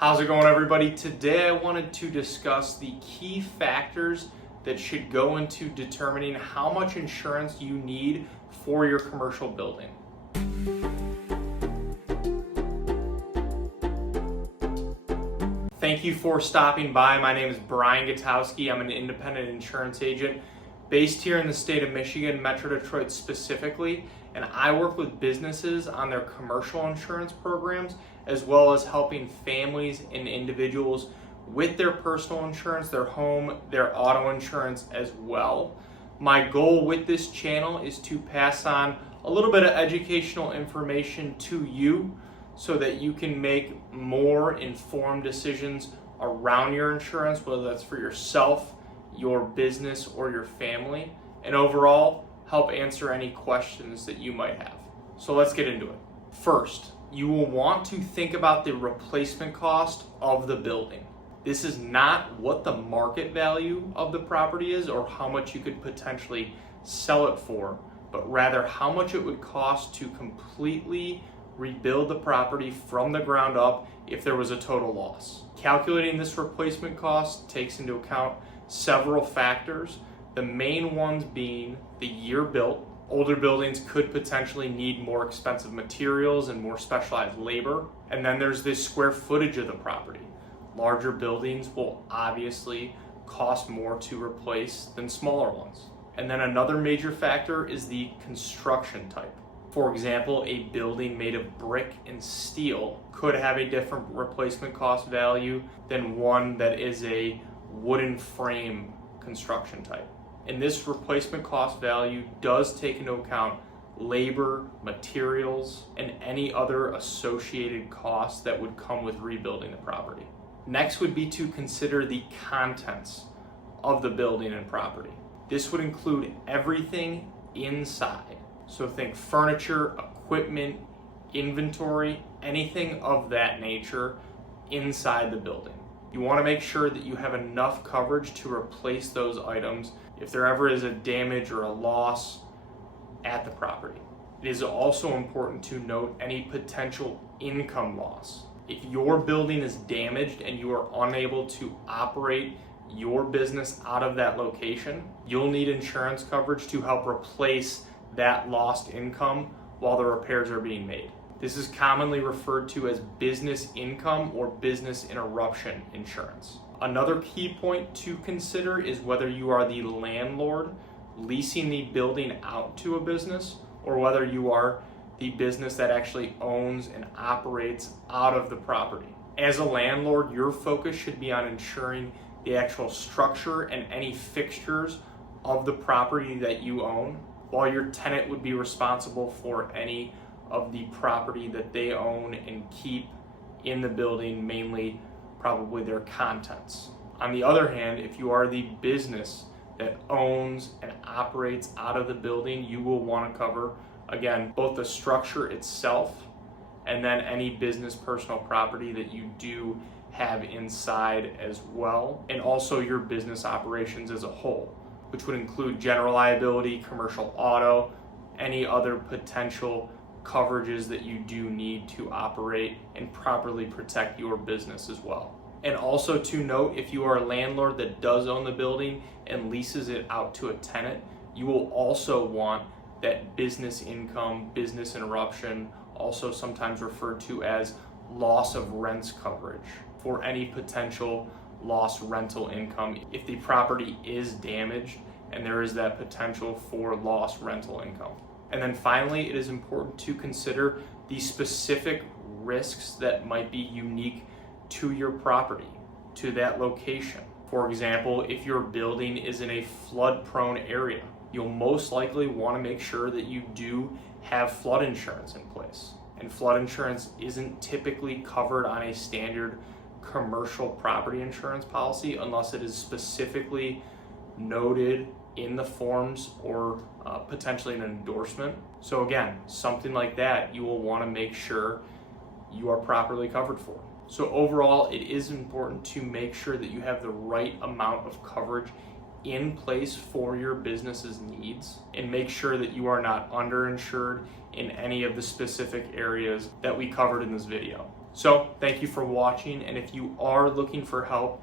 How's it going, everybody? Today I wanted to discuss the key factors that should go into determining how much insurance you need for your commercial building. Thank you for stopping by. My name is Brian Gutowski. I'm an independent insurance agent based here in the state of Michigan, Metro Detroit specifically, and I work with businesses on their commercial insurance programs, as well as helping families and individuals with their personal insurance, their home, their auto insurance as well. My goal with this channel is to pass on a little bit of educational information to you so that you can make more informed decisions around your insurance, whether that's for yourself, your business, or your family, and overall help answer any questions that you might have. So let's get into it. First, you will want to think about the replacement cost of the building. This is not what the market value of the property is or how much you could potentially sell it for, but rather how much it would cost to completely rebuild the property from the ground up if there was a total loss. Calculating this replacement cost takes into account several factors, the main ones being the year built. Older buildings could potentially need more expensive materials and more specialized labor. And then there's the square footage of the property. Larger buildings will obviously cost more to replace than smaller ones. And then another major factor is the construction type. For example, a building made of brick and steel could have a different replacement cost value than one that is a wooden frame construction type. And this replacement cost value does take into account labor, materials, and any other associated costs that would come with rebuilding the property. Next would be to consider the contents of the building and property. This would include everything inside. So think furniture, equipment, inventory, anything of that nature inside the building. You want to make sure that you have enough coverage to replace those items if there ever is a damage or a loss at the property. It is also important to note any potential income loss. If your building is damaged and you are unable to operate your business out of that location, you'll need insurance coverage to help replace that lost income while the repairs are being made. This is commonly referred to as business income or business interruption insurance. Another key point to consider is whether you are the landlord leasing the building out to a business or whether you are the business that actually owns and operates out of the property. As a landlord, your focus should be on ensuring the actual structure and any fixtures of the property that you own, while your tenant would be responsible for any of the property that they own and keep in the building, mainly probably their contents. On the other hand, if you are the business that owns and operates out of the building, you will want to cover, again, both the structure itself and then any business personal property that you do have inside as well, and also your business operations as a whole, which would include general liability, commercial auto, any other potential coverages that you do need to operate and properly protect your business as well. And also to note, if you are a landlord that does own the building and leases it out to a tenant, you will also want that business income, business interruption, also sometimes referred to as loss of rents coverage for any potential lost rental income if the property is damaged and there is that potential for lost rental income. And then finally, it is important to consider the specific risks that might be unique to your property, to that location. For example, if your building is in a flood-prone area, you'll most likely want to make sure that you do have flood insurance in place. And flood insurance isn't typically covered on a standard commercial property insurance policy unless it is specifically noted in the forms or potentially an endorsement. So again, something like that you will want to make sure you are properly covered for. So overall, it is important to make sure that you have the right amount of coverage in place for your business's needs and make sure that you are not underinsured in any of the specific areas that we covered in this video. So thank you for watching, and if you are looking for help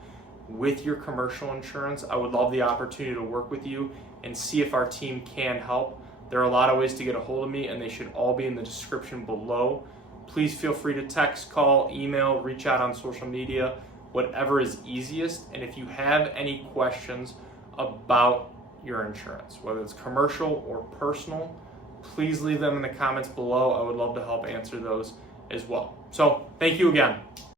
with your commercial insurance, I would love the opportunity to work with you and see if our team can help. There are a lot of ways to get a hold of me, and they should all be in the description below. Please feel free to text, call, email, reach out on social media, whatever is easiest. And if you have any questions about your insurance, whether it's commercial or personal, please leave them in the comments below. I would love to help answer those as well. So thank you again.